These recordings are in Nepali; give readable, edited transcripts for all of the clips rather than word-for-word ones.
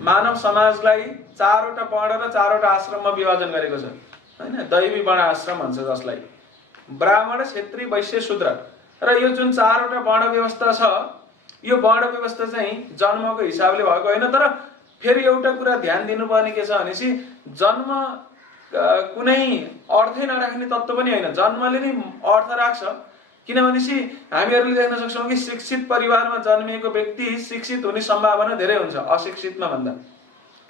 मानव समाजलाई 4वटा वर्ण र 4वटा आश्रममा विभाजन गरेको छ हैन। दैवी वर्ण आश्रम भन्छ जसलाई, ब्राह्मण, क्षेत्री, वैश्य, शूद्र। र यो जुन 4वटा वर्ण व्यवस्था छ, यो वर्ण व्यवस्था चाहिँ जन्मको हिसाबले भएको होइन। तर फेरि एउटा कुरा ध्यान दिनुपर्ने के छ भनेपछि जन्म कुनै अर्थै नराख्ने तत्त्व पनि होइन, जन्मले नै अर्थ राख्छ। किनभनेपछि हामीहरूले देख्न सक्छौँ कि शिक्षित परिवारमा जन्मिएको व्यक्ति शिक्षित हुने सम्भावना धेरै हुन्छ अशिक्षितमा भन्दा।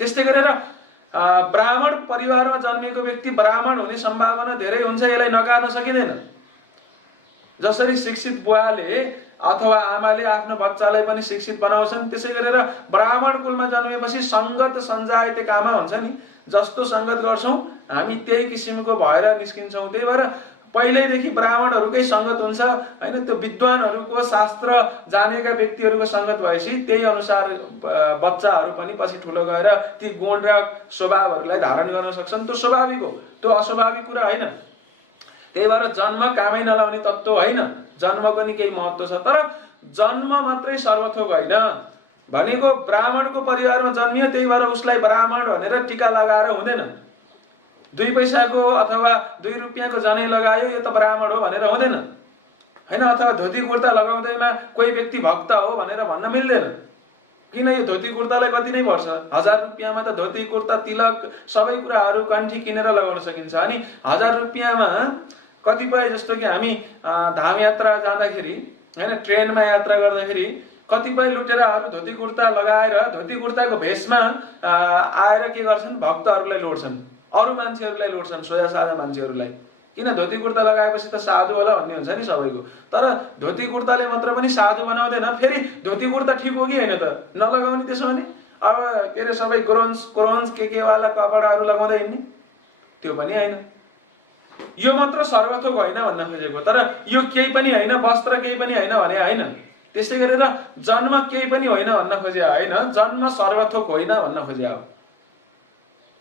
त्यस्तै गरेर ब्राह्मण परिवारमा जन्मिएको व्यक्ति ब्राह्मण हुने सम्भावना धेरै हुन्छ, यसलाई नकार्न सकिँदैन। जसरी शिक्षित बुवाले अथवा आमाले आफ्नो बच्चालाई पनि शिक्षित बनाउँछन्, त्यसै गरेर ब्राह्मण कुलमा जन्मेपछि सङ्गत सञ्जायते कामा हुन्छ नि, जस्तो सङ्गत गर्छौँ हामी त्यही किसिमको भएर निस्किन्छौँ। त्यही भएर पहिल्यैदेखि ब्राह्मणहरूकै सङ्गत हुन्छ हैन। त्यो विद्वानहरूको शास्त्र जानेका व्यक्तिहरूको सङ्गत भएपछि त्यही अनुसार बच्चाहरू पनि पछि ठुलो गएर ती गुण र स्वभावहरूलाई धारण गर्न सक्छन्। त्यो स्वाभाविक हो, त्यो अस्वाभाविक कुरा होइन। त्यही भएर जन्म कामै नलाउने तत्त्व होइन, जन्मको नि केही महत्त्व छ। तर जन्म मात्रै सर्वथोक होइन भनेको ब्राह्मणको परिवारमा जन्मियो त्यही भएर उसलाई ब्राह्मण भनेर टीका लगाएर हुँदैन। 2 पैसाको अथवा 2 रुपियाँको जनै लगायो यो त ब्राह्मण हो भनेर हुँदैन हैन। अथवा धोती कुर्ता लगाउँदैमा कोही व्यक्ति भक्त हो भनेर भन्न मिल्दैन। किन यो धोती कुर्तालाई कति नै पर्छ, 1000 रुपियाँमा त धोती कुर्ता तिलक सबै कुराहरू कण्ठी किनेर लगाउन सकिन्छ। अनि 1000 रुपियाँमा कतिपय जस्तो कि हामी धाम यात्रा जाँदाखेरि हैन, ट्रेनमा यात्रा गर्दाखेरि कतिपय लुटेराहरू धोती कुर्ता लगाएर धोती कुर्ताको भेषमा आएर के गर्छन्, भक्तहरूलाई लोड्छन्, अरू मान्छेहरूलाई लोड्छन्, सोझा साझा मान्छेहरूलाई। किन धोती कुर्ता लगाएपछि त साधु होला भन्ने हुन्छ नि सबैको। तर धोती कुर्ताले मात्र पनि साधु बनाउँदैन। फेरि धोती कुर्ता ठिक हो कि होइन त, नलगाउने त्यसो भने? अब के अरे सबै क्रोन्स के वाला कपडाहरू लगाउँदै हिँड्ने, त्यो पनि होइन। यो मात्र सर्वथोक होइन भन्न खोजेको। तर यो केही पनि होइन, वस्त्र केही पनि होइन भने होइन। त्यसै गरेर जन्म केही पनि होइन भन्न खोजे होइन, जन्म सर्वथोक होइन भन्न खोजे हो।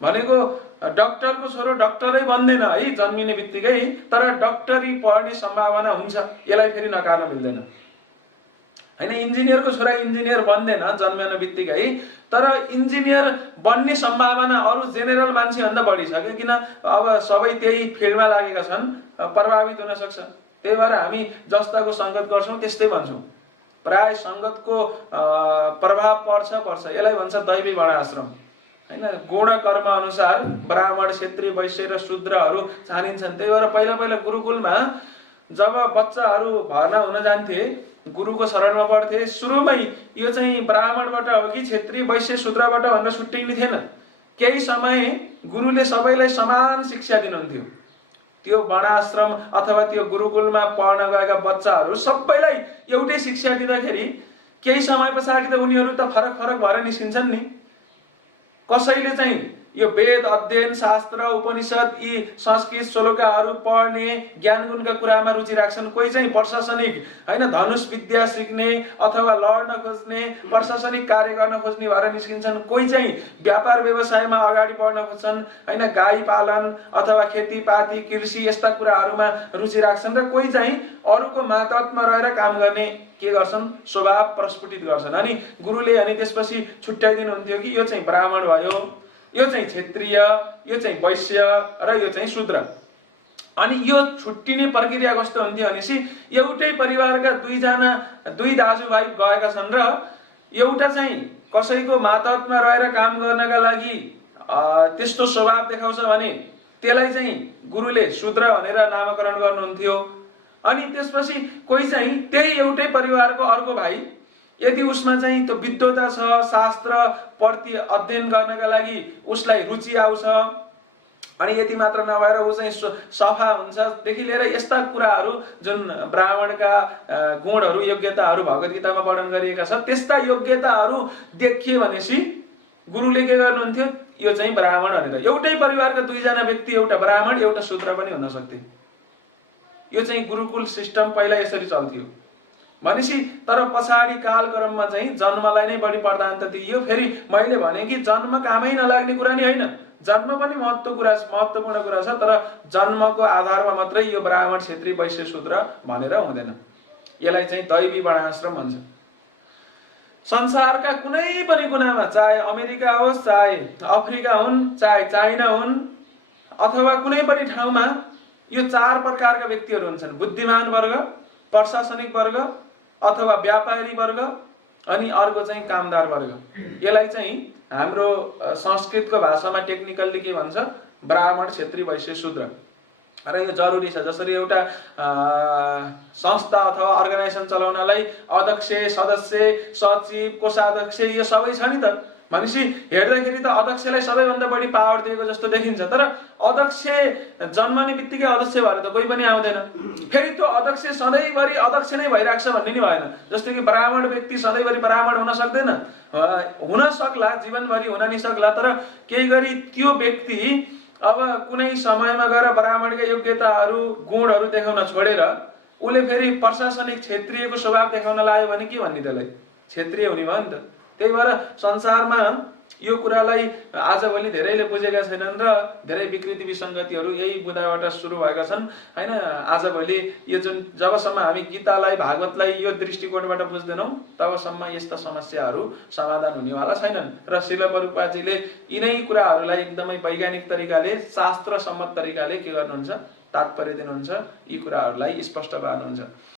भनेको डाक्टरको छोरो डाक्टरै बन्दैन है जन्मिने बित्तिकै, तर डाक्टरी पढ्ने सम्भावना हुन्छ, यसलाई फेरि नकार्न मिल्दैन हैन। इन्जिनियरको छोरा इन्जिनियर बन्दैन जन्मिने बित्तिकै, तर इन्जिनियर बन्ने सम्भावना अरू जेनेरल मान्छेभन्दा बढी छ। किन अब सबै त्यही फिल्डमा लागेका छन्, प्रभावित हुन सक्छ। त्यही भएर हामी जस्ताको सङ्गत गर्छौँ त्यस्तै भन्छौँ। प्राय सङ्गतको प्रभाव पर्छ। यसलाई भन्छ दैवी वर्णाश्रम हैन। गुण कर्म अनुसार ब्राह्मण, क्षेत्री, वैश्य र शूद्रहरू छानिन्छन्। त्यही भएर पहिला गुरुकुलमा जब बच्चाहरू भर्ना हुन जान्थे, गुरुको शरणमा पढ्थे, सुरुमै यो चाहिँ ब्राह्मणबाट हो कि क्षेत्री, वैश्य, शूद्रबाट भनेर छुट्टिने थिएन। केही समय गुरुले सबैलाई समान शिक्षा दिनुहुन्थ्यो। त्यो वर्णाश्रम अथवा त्यो गुरुकुलमा पढ्न गएका बच्चाहरू सबैलाई एउटै शिक्षा दिँदाखेरि केही समय पछाडि त उनीहरू त फरक भएर निस्किन्छन् नि। कसैले चाहिँ यो वेद अध्ययन, शास्त्र, उपनिषद, यी संस्कृत श्लोकाहरू पढ्ने, ज्ञान गुणका कुरामा रुचि राख्छन्। कोही चाहिँ प्रशासनिक हैन, धनुष विद्या सिक्ने अथवा लड्न खोज्ने, प्रशासनिक कार्य गर्न खोज्ने भएर निस्किन्छन्। कोही चाहिँ व्यापार व्यवसायमा अगाडि बढ्न खोज्छन् हैन, गाई पालन अथवा खेतीपाती, कृषि यस्ता कुराहरूमा रुचि राख्छन्। र कोही चाहिँ अरूको मातहतमा रहेर काम गर्ने के गर्छन्, स्वभाव प्रस्फुटित गर्छन्। अनि गुरुले अनि त्यसपछि छुट्याइदिनुहुन्थ्यो कि यो चाहिँ ब्राह्मण भयो, यो चाहिँ क्षेत्रीय, यो चाहिँ वैश्य र यो चाहिँ शूद्र। अनि यो छुट्टिने प्रक्रिया कस्तो हुन्थ्यो भनेपछि एउटै परिवारका दुई दाजुभाइ गएका छन् र एउटा चाहिँ कसैको मातहतमा रहेर काम गर्नका लागि त्यस्तो स्वभाव देखाउँछ भने त्यसलाई चाहिँ गुरुले शूद्र भनेर नामकरण गर्नुहुन्थ्यो। अनि त्यसपछि कोही चाहिँ त्यही एउटै परिवारको अर्को भाइ, यदि उसमा चाहिँ त्यो विद्वता छ, शास्त्र प्रति अध्ययन गर्नका लागि उसलाई रुचि आउँछ, अनि यति मात्र नभएर ऊ चाहिँ सफा हुन्छदेखि लिएर यस्ता कुराहरू जुन ब्राह्मणका गुणहरू, योग्यताहरू भगवत गीतामा वर्णन गरिएका छ, त्यस्ता योग्यताहरू देखियो भनेपछि गुरुले के गर्नुहुन्थ्यो, यो चाहिँ ब्राह्मण भनेर। एउटै परिवारका दुईजना व्यक्ति, एउटा ब्राह्मण एउटा शूद्र पनि हुन सक्थे। यो चाहिँ गुरुकुल सिस्टम पहिला यसरी चल्थ्यो भनेपछि। तर पछाडि कालक्रममा चाहिँ जन्मलाई नै बढी प्राधान्यता दिइयो। फेरि मैले भने कि जन्म कामै नलाग्ने कुरा नि होइन, जन्म पनि महत्त्वपूर्ण कुरा छ। तर जन्मको आधारमा मात्रै यो ब्राह्मण, क्षेत्री, वैश्य, शूद्र भनेर हुँदैन। यसलाई चाहिँ दैवी वर्णाश्रम भन्छ। संसारका कुनै पनि कुनामा, चाहे अमेरिका होस्, चाहे अफ्रिका हुन्, चाहे चाइना हुन्, अथवा कुनै पनि ठाउँमा यो चार प्रकारका व्यक्तिहरू हुन्छन्। बुद्धिमान वर्ग, प्रशासनिक वर्ग, अथवा व्यापारी वर्ग, अनि अर्को चाहिँ कामदार वर्ग। यसलाई चाहिँ हाम्रो संस्कृतको भाषामा टेक्निकल्ली के भन्छ? ब्राह्मण, क्षेत्री, वैश्य, शूद्र। र यो जरुरी छ। जसरी एउटा संस्था अथवा अर्गनाइजेसन चलाउनलाई अध्यक्ष, सदस्य, सचिव, कोषाध्यक्ष यो सबै छ नि त। भनेपछि हेर्दाखेरि त अध्यक्षलाई सबैभन्दा बढी पावर दिएको जस्तो देखिन्छ, तर अध्यक्ष जन्मने बित्तिकै अध्यक्ष भएर त कोही पनि आउँदैन। फेरि त्यो अध्यक्ष सधैँभरि अध्यक्ष नै भइरहेको छ भन्ने नि भएन। जस्तो कि ब्राह्मण व्यक्ति सधैँभरि ब्राह्मण हुन सक्दैन, हुन सक्ला, जीवनभरि हुन नि सक्ला, तर केही गरी त्यो व्यक्ति अब कुनै समयमा गएर ब्राह्मणका योग्यताहरू, गुणहरू देखाउन छोडेर उसले फेरि प्रशासनिक, क्षेत्रीयको स्वभाव देखाउन लाग्यो भने के भन्ने? त्यसलाई क्षेत्रीय हुने भयो नि त। त्यही भएर संसारमा यो कुरालाई आजभोलि धेरैले बुझेका छैनन् र धेरै विकृति विसङ्गतिहरू यही बुदाबाट सुरु भएका छन्, हैन। आजभोलि यो जुन जबसम्म हामी गीतालाई, भागवतलाई यो दृष्टिकोणबाट बुझ्दैनौँ तबसम्म यस्ता समस्याहरू समाधान हुनेवाला छैनन्। र श्रील प्रभुपादजीले यिनै कुराहरूलाई एकदमै वैज्ञानिक तरिकाले, शास्त्रसम्मत तरिकाले के गर्नुहुन्छ? तात्पर्य दिनुहुन्छ, यी कुराहरूलाई स्पष्ट पार्नुहुन्छ।